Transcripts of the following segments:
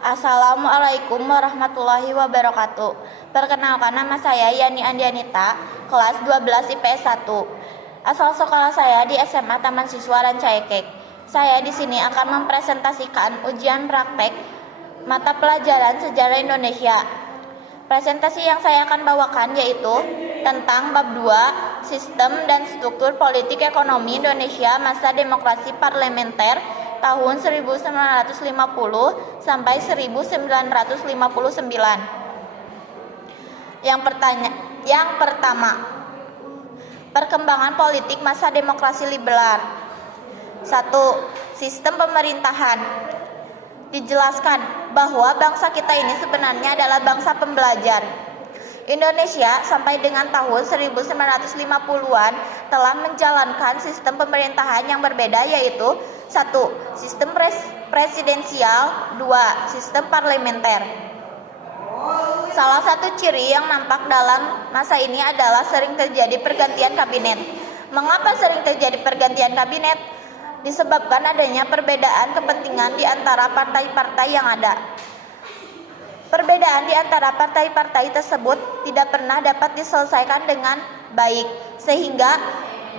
Assalamualaikum warahmatullahi wabarakatuh. Perkenalkan, nama saya Yani Andianita, kelas 12 IPS 1. Asal sekolah saya di SMA Taman Siswa Rancaikek. Saya di sini akan mempresentasikan ujian praktek mata pelajaran sejarah Indonesia. Presentasi yang saya akan bawakan yaitu tentang bab 2, Sistem dan Struktur Politik Ekonomi Indonesia Masa Demokrasi Parlementer tahun 1950 sampai 1959. Yang pertama, perkembangan politik masa demokrasi liberal. 1. Sistem pemerintahan. Dijelaskan bahwa bangsa kita ini sebenarnya adalah bangsa pembelajar. Indonesia sampai dengan tahun 1950-an telah menjalankan sistem pemerintahan yang berbeda, yaitu 1. Sistem presidensial, 2. Sistem parlementer. Salah satu ciri yang nampak dalam masa ini adalah sering terjadi pergantian kabinet. Mengapa sering terjadi pergantian kabinet? Disebabkan adanya perbedaan kepentingan di antara partai-partai yang ada. Perbedaan di antara partai-partai tersebut tidak pernah dapat diselesaikan dengan baik, sehingga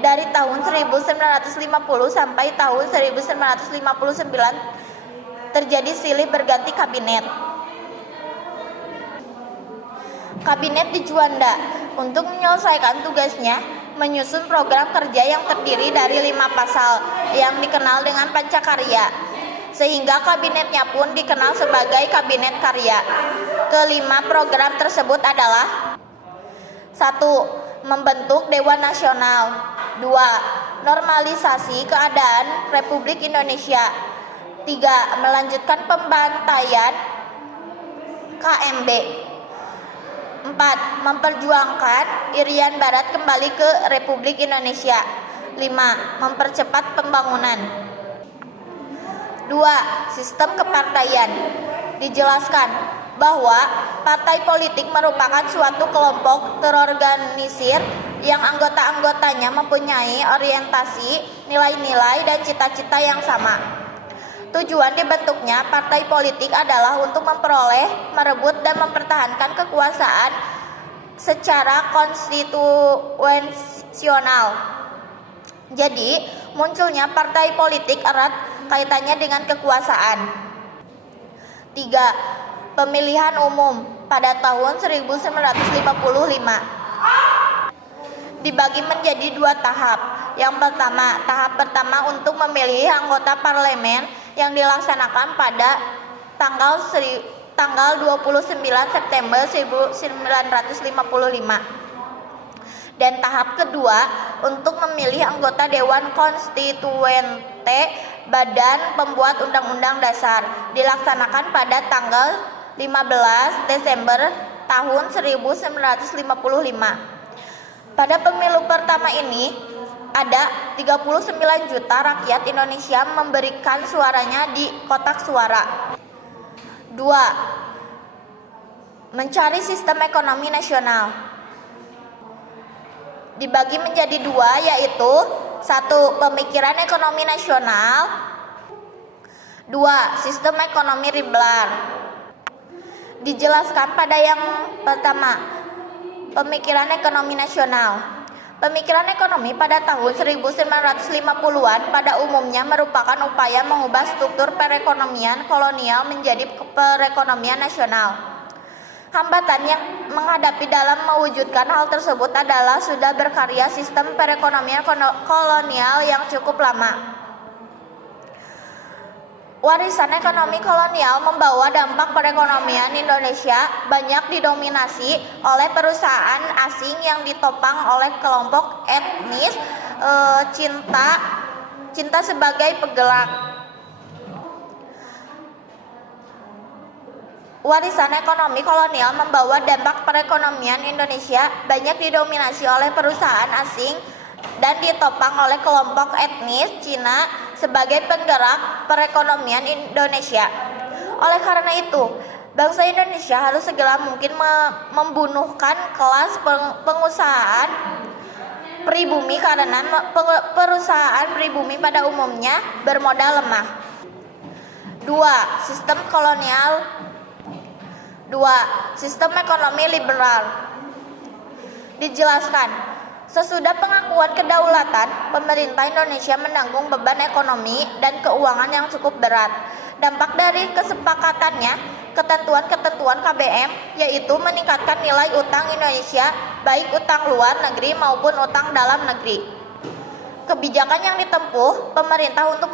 dari tahun 1950 sampai tahun 1959 terjadi silih berganti kabinet. Kabinet di Juanda untuk menyelesaikan tugasnya menyusun program kerja yang terdiri dari 5 pasal yang dikenal dengan Pancakarya, sehingga kabinetnya pun dikenal sebagai Kabinet Karya. Kelima program tersebut adalah: 1. Membentuk Dewan Nasional. 2. Normalisasi keadaan Republik Indonesia. 3. Melanjutkan pembantaian KMB. 4. Memperjuangkan Irian Barat kembali ke Republik Indonesia. 5. Mempercepat pembangunan. 2. Sistem kepartaian. Dijelaskan bahwa partai politik merupakan suatu kelompok terorganisir yang anggota-anggotanya mempunyai orientasi, nilai-nilai, dan cita-cita yang sama. Tujuan dibentuknya partai politik adalah untuk memperoleh, merebut, dan mempertahankan kekuasaan secara konstitusional. Jadi, munculnya partai politik erat kaitannya dengan kekuasaan. 3. Pemilihan umum pada tahun 1955 dibagi menjadi 2 tahap. Yang pertama, tahap pertama untuk memilih anggota parlemen yang dilaksanakan pada tanggal 29 September 1955. Dan tahap kedua untuk memilih anggota Dewan Konstituente Badan Pembuat Undang-Undang Dasar, dilaksanakan pada tanggal 15 Desember tahun 1955. Pada pemilu pertama ini, ada 39 juta rakyat Indonesia memberikan suaranya di kotak suara. 2. Mencari sistem ekonomi nasional. Dibagi menjadi 2, yaitu 1. Pemikiran ekonomi nasional. 2. Sistem ekonomi liberal. Dijelaskan pada yang pertama, pemikiran ekonomi nasional. Pemikiran ekonomi pada tahun 1950-an pada umumnya merupakan upaya mengubah struktur perekonomian kolonial menjadi perekonomian nasional. Hambatan yang menghadapi dalam mewujudkan hal tersebut adalah sudah berkarya sistem perekonomian kolonial yang cukup lama. Warisan ekonomi kolonial membawa dampak perekonomian Indonesia banyak didominasi oleh perusahaan asing yang ditopang oleh kelompok etnis cinta sebagai penggerak. Warisan ekonomi kolonial membawa dampak perekonomian Indonesia banyak didominasi oleh perusahaan asing dan ditopang oleh kelompok etnis Cina sebagai penggerak perekonomian Indonesia. Oleh karena itu, bangsa Indonesia harus segera mungkin membunuhkan kelas pengusahaan pribumi karena perusahaan pribumi pada umumnya bermodal lemah. 2. Sistem kolonial. 2. Sistem ekonomi liberal. Dijelaskan, sesudah pengakuan kedaulatan, pemerintah Indonesia menanggung beban ekonomi dan keuangan yang cukup berat. Dampak dari kesepakatannya, ketentuan-ketentuan KBM, yaitu meningkatkan nilai utang Indonesia, baik utang luar negeri maupun utang dalam negeri. Kebijakan yang ditempuh pemerintah untuk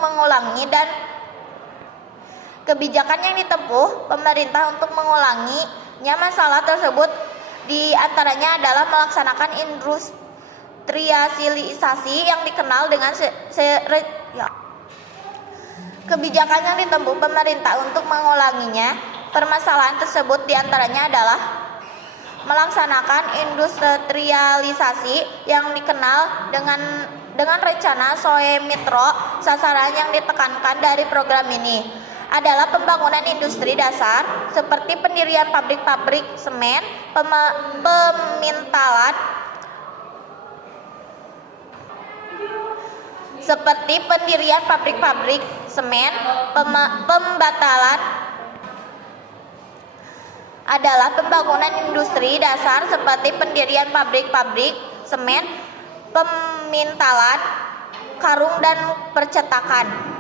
mengulanginya masalah tersebut diantaranya adalah melaksanakan industrialisasi yang dikenal dengan kebijakan yang ditempuh pemerintah untuk mengulanginya. Permasalahan tersebut diantaranya adalah melaksanakan industrialisasi yang dikenal dengan rencana Soemitro. Sasaran yang ditekankan dari program ini adalah pembangunan industri dasar seperti pendirian pabrik-pabrik semen, pembatalan adalah pembangunan industri dasar seperti pendirian pabrik-pabrik semen, pemintalan, karung dan percetakan.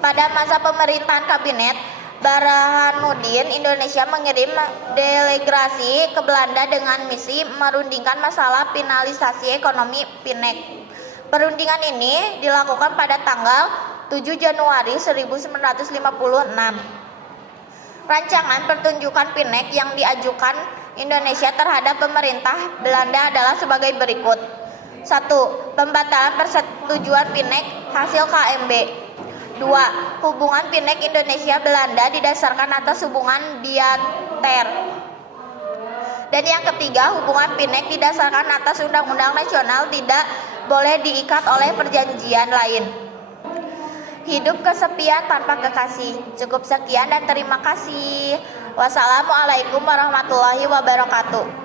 Pada masa pemerintahan Kabinet Burhanuddin, Indonesia mengirim delegasi ke Belanda dengan misi merundingkan masalah finalisasi ekonomi PINEK. Perundingan ini dilakukan pada tanggal 7 Januari 1956. Rancangan pertunjukan PINEK yang diajukan Indonesia terhadap pemerintah Belanda adalah sebagai berikut. 1. Pembatalan persetujuan PINEK hasil KMB. 2. Hubungan PINEK Indonesia-Belanda didasarkan atas hubungan bilateral. Dan yang ketiga, hubungan PINEK didasarkan atas undang-undang nasional, tidak boleh diikat oleh perjanjian lain. Hidup kesepian tanpa kekasih. Cukup sekian dan terima kasih. Wassalamualaikum warahmatullahi wabarakatuh.